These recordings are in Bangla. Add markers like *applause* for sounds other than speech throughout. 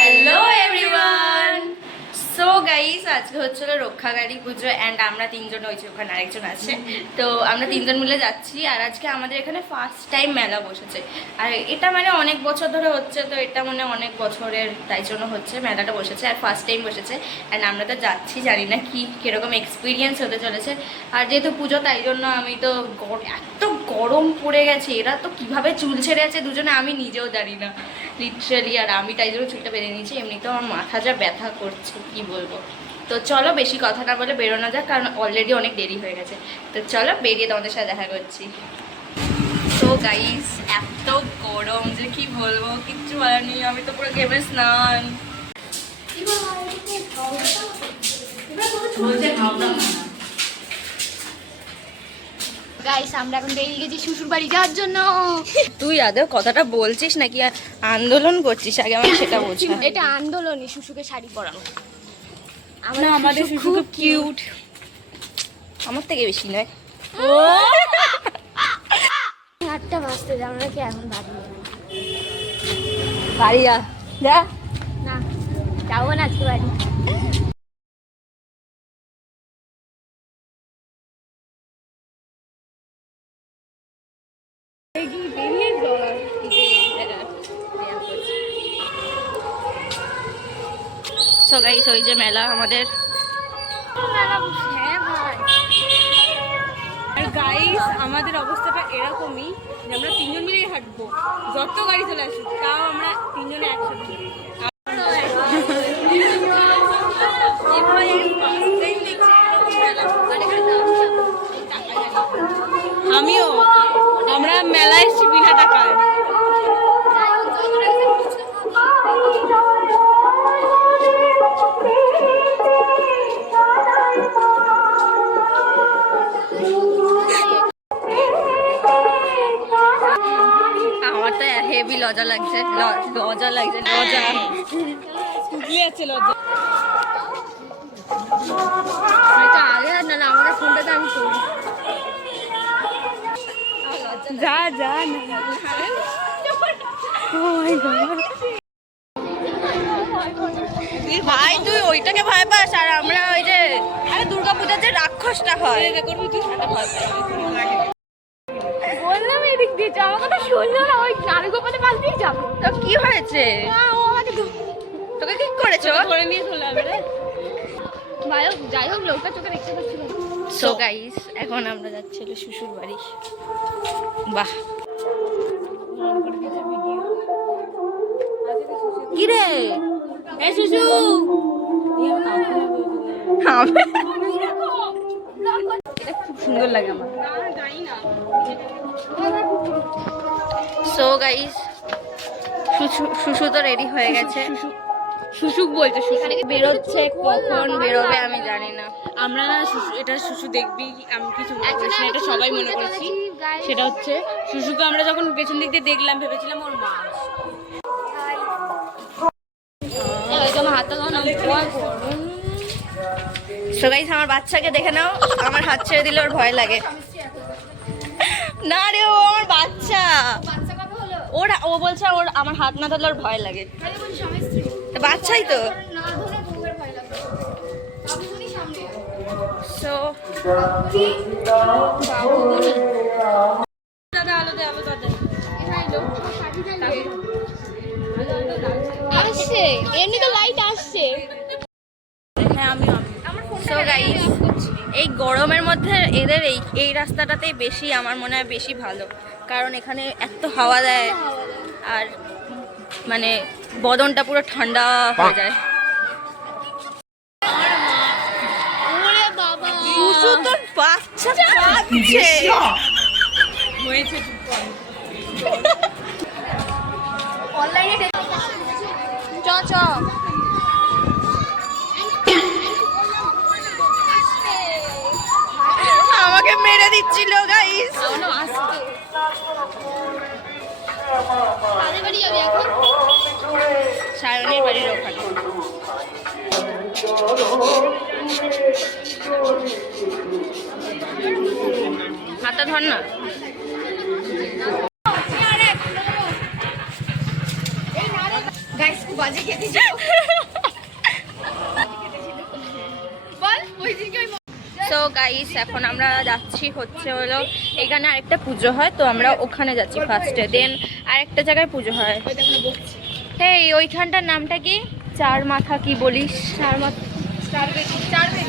হ্যালো এভরিওয়ান সো গাইস আজকে হচ্ছিল রক্ষাগাড়ি পুজো অ্যান্ড আমরা তিনজন হয়েছি, ওখানে আরেকজন আছে। তো, আমরা তিনজন মিলে যাচ্ছি, আর আজকে আমাদের এখানে ফার্স্ট টাইম মেলা বসেছে। আর এটা মানে অনেক বছর ধরে হচ্ছে, তো এটা মানে অনেক বছরের তাই জন্য হচ্ছে মেলাটা বসেছে, আর ফার্স্ট টাইম বসেছে। অ্যান্ড আমরা তো যাচ্ছি, জানি না কি, কীরকম এক্সপিরিয়েন্স হতে চলেছে। আর যেহেতু পুজো, তাই জন্য আমি তো এত গরম পড়ে গেছে, এরা তো কীভাবে চুল ছেড়ে আছে দুজনে, আমি নিজেও জানি না। লিটারালি আর আমি তাই জন্য চুলটা বেঁধে নিয়েছি এমনিতেও আমার মাথা যা ব্যথা করছে কি বলব? তো চলো বেশি কথা না বলে বেরোনো যাক কারণ অলরেডি অনেক দেরি হয়ে গেছে। তো চলো বেরিয়ে তোমাদের সাথে দেখা করছি। তো গাইস এত গরম যে কি বলব কিচ্ছু বলার নেই আমি তো পুরো গেমে স্নান। গাইস আমরা এখন বেরিয়ে গেছি শ্বশুর বাড়ি যাওয়ার জন্য। তুই আদৌ কথাটা বলছিস নাকি আর আন্দোলন করছিস? আগে আমার সেটা বোঝা। এটা আন্দোলনই শুশুকে শাড়ি পরানো। না আমাদের খুব কিউট আমার থেকে বেশি নয়। আটটা বাজতে যাও আমরা কি এখন বাড়ি? বাড়ি যা যা। না যাব না আজকে বাড়ি। সো গাইস ওই যে মেলা আমাদের আর গাইস আমাদের অবস্থাটা এরকমই যে আমরা তিনজন মিলেই হাঁটবো। যত গাড়ি চলে আসুক তাও আমরা তিনজনে একসাথে। আমিও। আমরা মেলায় এসেছি বিনা টাকায় আমার তো হেভি লজা লাগছে লজা লাগছে লজা শুকিয়ে আছে লজ্জা। যা যা ভাই তুই ওইটাকে ভয় পাস আর আমরা ওই যে আরে দুর্গাপূজার যে রাক্ষসটা হয়। বললাম এদিক দিয়ে যাও আমার কথা শুনলো না ওই নারীগোপালে পাশ দিয়ে যাব। তো কি হয়েছে? তোকে কি করেছ? করে নিয়ে চলে যাই হোক লোকটা চোখে দেখতে পাচ্ছিল সো গাইস এখন আমরা যাচ্ছি শ্বশুর বাড়ি। বাহ। কি রে এই শুশু! এটা খুব সুন্দর লাগে আমার। সো গাইস শুশু তো রেডি হয়ে গেছে। শুশুক বলছে শুশু বেরোচ্ছে কখন বেরোবে আমি জানি না। আমরা না শুশু এটা শুশু দেখবি আমি কিছু মনে না এটা সবাই মনে করেছি। সেটা হচ্ছে শুশুকে আমরা যখন পেছন দিক দিয়ে দেখলাম ভেবেছিলাম ওর মা এই ওই তোমার হাতটা ধরো না ভয় গরম সো গাইস আমার বাচ্চাকে দেখে নাও আমার হাত ছেড়ে দিলে ওর ভয় লাগে। না রে ও আমার বাচ্চা। বাচ্চা ওর ও বলছে ওর আমার হাত না ধরলে ওর ভয় লাগে। আমি বাচ্চাই তো। সো দাদা আলো দে আলো দাদা আসছে এমনি লাইট আসছে। হ্যাঁ সো গাইস এই গরমের মধ্যে এদের এই এই রাস্তাটাতেই বেশি আমার মনে হয় বেশি ভালো। কারণ এখানে এত হাওয়া দেয়। আর মানে বদনটা পুরো ঠান্ডা হয়ে যায়। চ চ আমাকে মেরে দিচ্ছিল গাইস কাদের বাড়ি যাবি এখন? সায়নের বাড়ির ওখানে। হাতটা ধর না। তো গাইস এখন আমরা যাচ্ছি হচ্ছে হলো এখানে আরেকটা পুজো হয় তো আমরা ওখানে যাচ্ছি ফার্স্টে দেন আরেকটা জায়গায় পুজো হয়। এই ওইখানটার নামটা কি? চার মাথা কি বলিস? চার মাথা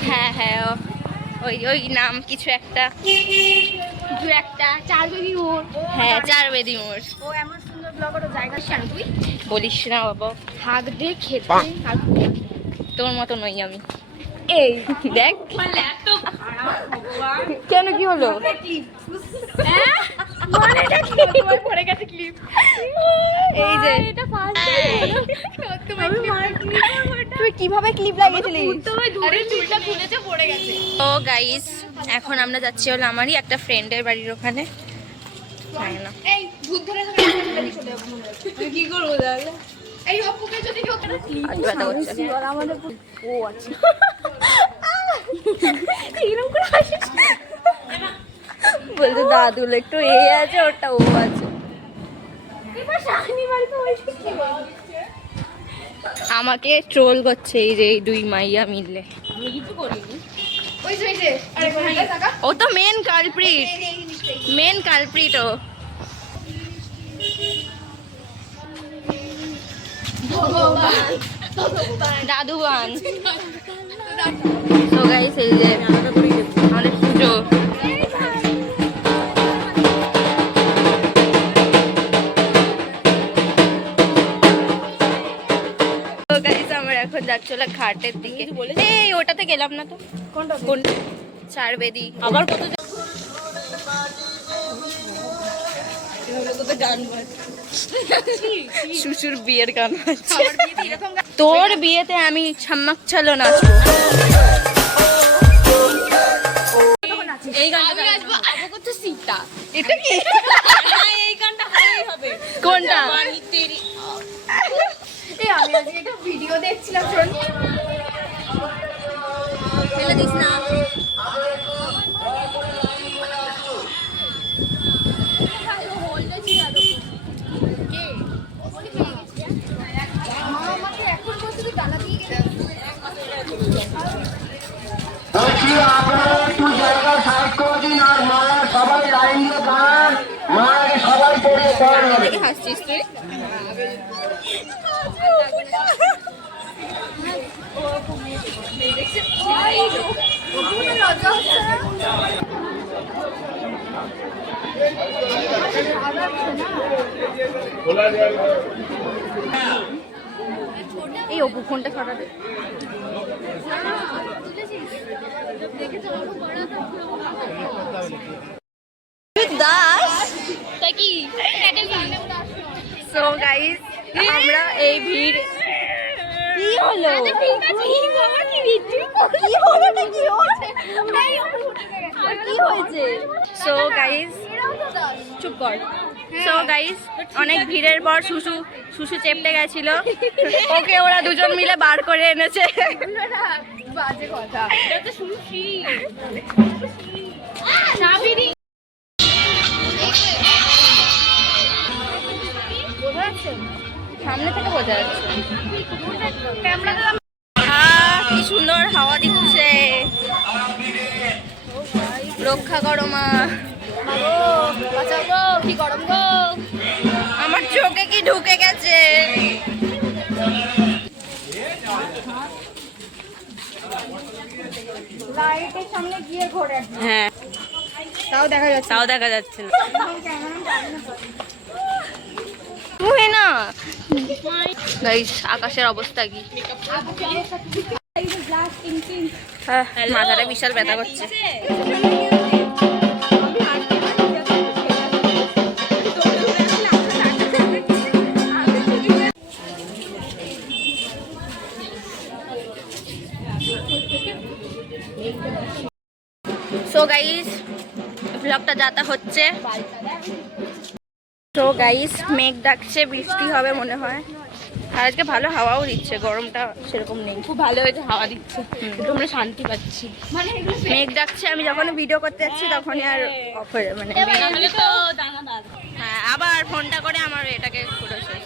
হ্যাঁ হ্যাঁ ও- ওই ওই নাম কিছু একটা। দু একটা। চার বেদি ওর হ্যাঁ চার বেদি মোড়। ও এমন সুন্দর ব্লগার জায়গা কেন তুই। বলিস না বাবা। হাত দিয়ে খেতে তোর মতো নই আমি। এই। দেখ। মানে এত খারাপ ভগবান। কেন কি হলো? মানেটা কি? তোমার পড়ে গেছে ক্লিপ এই যে। এটা ফার্স্ট আমি তুই কীভাবে ক্লিপ লাগিয়েছিলিস তুমি চুলটা খুলেছে পড়ে গেছে। তো গাইস এখন আমরা যাচ্ছি হলো আমারই একটা ফ্রেন্ডের বাড়ির ওখানে। এই ভূত ধরে মনে কি করব তাহলে? এই অপুকে যদি কেউ ক্লিপ ব্যথা করছে। আমাদের ও *laughs* আছে এরকম করে বলতে দাদুল একটু এ আছে ওটা ও আছে। আমাকে ট্রোল করছে এই যে, এই দুই মাইয়া মিললে ও তো মেন কালপ্রিট মেন কালপ্রিট ও। দাদুবান। যাচ্ছি ঘাটের দিকে। এই ওটাতে গেলাম না তো। কোনটা? কোনটা? চার বেদি আবার কত শুশুর বিয়ের গান তোর বিয়েতে আমি ছাম্মাক ছালো নাচবো। এই গানটা আমি আসব। সীতা? এটা কি? না, এই গানটা হবে। কোনটা? আমি আজকে একটা ভিডিও দেখছিলাম ফেলে দিস না। সবাই লাইন দিয়ে দাঁড়ান। মারাকে সবাই পড়িয়ে পড়ান। দেখে হাসছিস তুই? এই অপু ফোনটা সরাবে দাস সো গাইস আমরা এই ভিড় হলো? কি হলো? কি কি হয়েছে? সো গাইস চুপ কর। সো গাইস অনেক ভিড়ের পর শুশু শুশু চেপটে গেছিল। ওকে ওরা দুজন মিলে বার করে এনেছে। বাজে কথা। সামনে থেকে বোঝা যাচ্ছে। কি সুন্দর হাওয়া দিচ্ছে। রক্ষা করো মা। কি গরম গো আমার চোখে কি ঢুকে গেছে? লাইটের সামনে গিয়ে ঘোরে হ্যাঁ। তাও দেখা যাচ্ছে তাও দেখা যাচ্ছে না। *laughs* তুই না। গাইস আকাশের অবস্থা কি? হ্যাঁ, মাথাটা বিশাল ব্যথা করছে। সো গাইস ব্লগটা যাতা হচ্ছে। তো গাইস মেঘ ডাকছে বৃষ্টি হবে মনে হয়। আর আজকে ভালো হাওয়াও দিচ্ছে গরমটা সেরকম নেই। খুব ভালো হয়েছে হাওয়া দিচ্ছে। একটু আমরা শান্তি পাচ্ছি। মেঘ ডাকছে আমি যখন ভিডিও করতে যাচ্ছি তখনই আর অফ হয়ে যাবে মানে হ্যাঁ আবার ফোনটা করে আমার এটাকে পুরো শেষ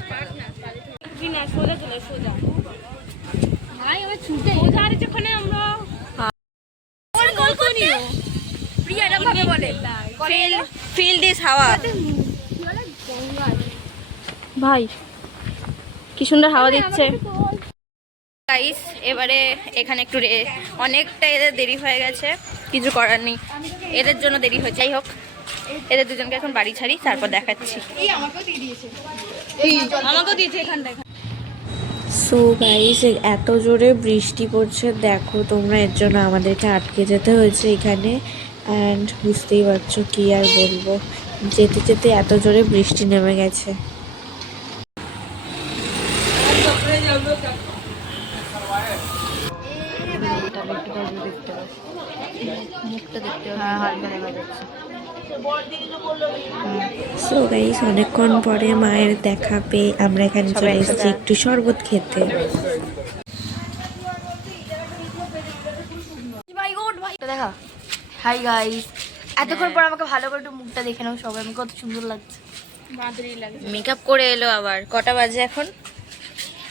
ফিল দিস হাওয়া। ভাই কি সুন্দর হাওয়া দিচ্ছে। গাইস এবারে এখানে একটু অনেকটা এদের দেরি হয়ে গেছে কিছু করার নেই। এদের জন্য দেরি হয়েছে যাই হোক এদের দুজনকে এখন বাড়ি ছাড়ি তারপর দেখাচ্ছি। আমাকেও দিয়েছে এখানটায় সো গাইস এত জোরে বৃষ্টি পড়ছে দেখো তোমরা এর জন্য আমাদেরকে আটকে যেতে হয়েছে এখানে। অ্যান্ড বুঝতেই পারছ কি আর বলব। যেতে যেতে এত জোরে বৃষ্টি নেমে গেছে। সো গাইস অনেকক্ষণ পরে মায়ের দেখা পেয়ে আমরা এখানে চলে এসেছি একটু শরবত খেতে। দেখা। হাই গাইস এতক্ষণ পর আমাকে ভালো করে একটু মুখটা দেখে নাও সবাই আমি কত সুন্দর লাগছে। মেকআপ করে এলো আবার। কটা বাজে এখন?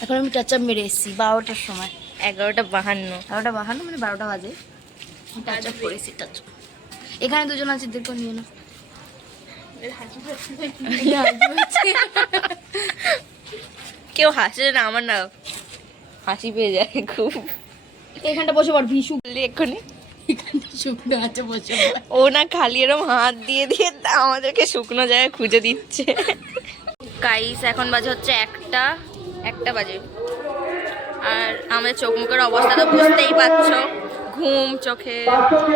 এখন আমি টাচ মেরে এসেছি বারোটার সময়। এগারোটা বাহান্ন। বারোটা বাহান্ন মানে বারোটা বাজে। টাচ আপ করেছি টাচ এখানে দুজন আছে দেখো নিয়ে না কেউ হাসে না আমার না হাসি পেয়ে যায় খুব। এখানটা বসে পড় বললি এক্ষুনি? শুকনো আছে বসে ও না খালি এরম হাত দিয়ে দিয়ে আমাদেরকে শুকনো জায়গায় খুঁজে দিচ্ছে। গাইস এখন বাজে হচ্ছে একটা একটা বাজে। আর আমাদের চোখ মুখের অবস্থা তো বুঝতেই পারছ। ঘুম চোখে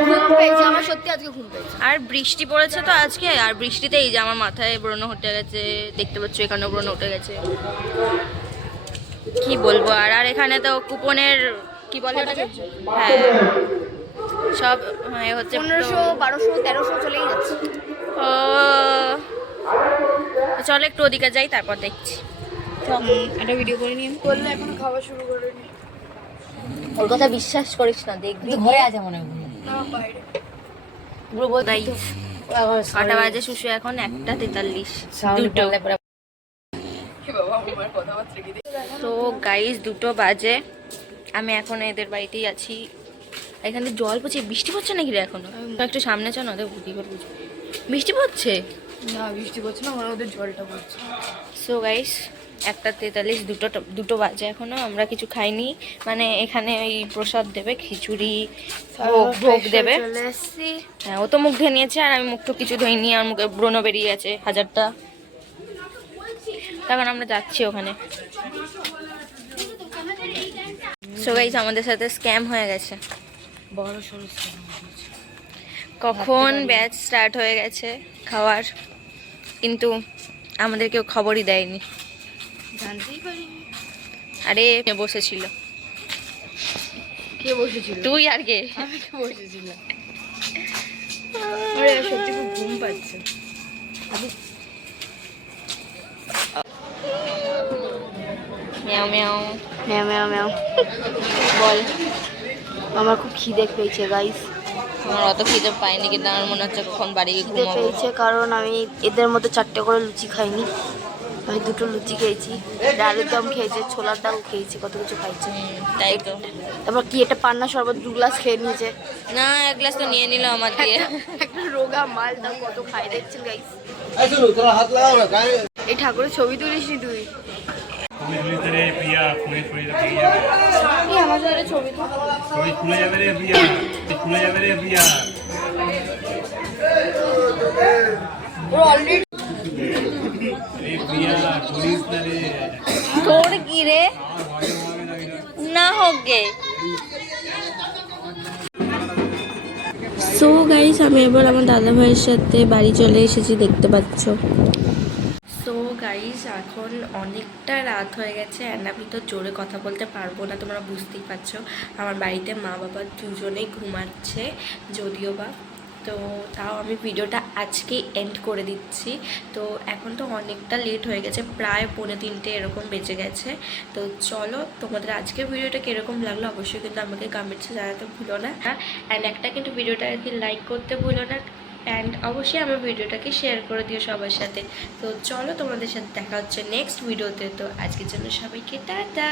ঘুম পেয়েছে আমার সত্যি আজকে ঘুম পেয়েছে। আর বৃষ্টি পড়েছে তো আজকে আর বৃষ্টিতে এই যে আমার মাথায় ব্রণ উঠে গেছে দেখতে পাচ্ছ এখানেও ব্রণ উঠে গেছে। কি বলব আর আর এখানে তো কুপনের কি বলে ওটাকে? হ্যাঁ। সব হ্যাঁ হচ্ছে পনেরোশো বারোশো তেরোশো চলেই যাচ্ছে। ও চল একটু ওদিকে যাই তারপর দেখছি। একটা ভিডিও করে নিয়ে। করলে এখন খাওয়া শুরু করে ওর কথা বিশ্বাস করিস না দেখবি। ঘরে আছে মনে হয়। গাইস কটা বাজে শুশু এখন একটা তেতাল্লিশ। দুটো। তো গাইস দুটো বাজে। আমি এখন এদের বাড়িতেই আছি। এখানে জল পড়ছে বৃষ্টি পড়ছে নাকি রে এখনও? তো একটু সামনে চল না ওদের বুদ্ধি করে বৃষ্টি পড়ছে? না বৃষ্টি পড়ছে না হয় ওদের জলটা পড়ছে। সো গাইস একটা তেতাল্লিশ দুটো দুটো বাজে এখনও আমরা কিছু খাইনি। মানে এখানে ওই প্রসাদ দেবে খিচুড়ি ভোগ ভোগ দেবে। হ্যাঁ ও তো মুখ ধুয়ে নিয়েছে আর আমি মুখ তো কিছু ধুইনি আর মুখে ব্রণ বেরিয়ে আছে হাজারটা। তখন আমরা যাচ্ছি ওখানে। সো গাইস আমাদের সাথে স্ক্যাম হয়ে গেছে। বড় সড়ো কখন ব্যাচ স্টার্ট হয়ে গেছে খাওয়ার? কিন্তু আমাদের কেউ খবরই দেয়নি। জানতেই পারিনি আরে বসেছিল? কে বসেছিল? তুই আর কে? আমি কে বসেছিলাম? আরে সত্যি খুব ঘুম পাচ্ছে। মেও মেও ম্যাও ম্যাও ম্যাও। বল। আমার খুব খিদে পেয়েছে গাইস আমার অত খিদে পাইনি কিন্তু আমার মনে হচ্ছে কখন বাড়ি গিয়ে খিদে ঘুমাবো। পেয়েছে কারণ আমি এদের মধ্যে চারটে করে লুচি খাইনি। ওই দুটো লুচি খেয়েছি ডালের দম খেয়েছে ছোলার ডাল খেয়েছি কত কিছু খাইছে। তাই তো। তারপর কি এটা পান্না শরবত? দু গ্লাস খেয়ে নিয়েছে। না এক গ্লাস তো নিয়ে নিল আমার দিয়ে। একটা রোগা মাল দাম কত খাই দেখছেন গাইস এই ঠাকুরের ছবি তুলিস তুই? ছবি এবার আমার দাদা ভাইয়ের সাথে বাড়ি চলে এসেছি, দেখতে পাচ্ছ। সো গাইস এখন অনেকটা রাত হয়ে গেছে অ্যান্ড আমি তো জোরে কথা বলতে পারব না, তোমরা বুঝতেই পারছ। আমার বাড়িতে মা বাবা দুজনেই ঘুমাচ্ছে, যদিও বা তো তাও আমি ভিডিওটা আজকেই এন্ড করে দিচ্ছি। তো এখন তো অনেকটা লেট হয়ে গেছে, প্রায় পৌনে তিনটে এরকম বেজে গেছে। তো চলো, তোমাদের আজকে ভিডিওটা কীরকম লাগল অবশ্যই কিন্তু আমাকে কমেন্টসে জানাতে ভুলো না। অ্যান্ড একটা কিন্তু ভিডিওটা আর কি লাইক করতে ভুলো না। অ্যান্ড অবশ্যই আমার ভিডিওটাকে শেয়ার করে দিও সবার সাথে। তো চলো তোমাদের সাথে দেখা হচ্ছে নেক্সট ভিডিওতে তো আজকের জন্য সবাইকে টাটা।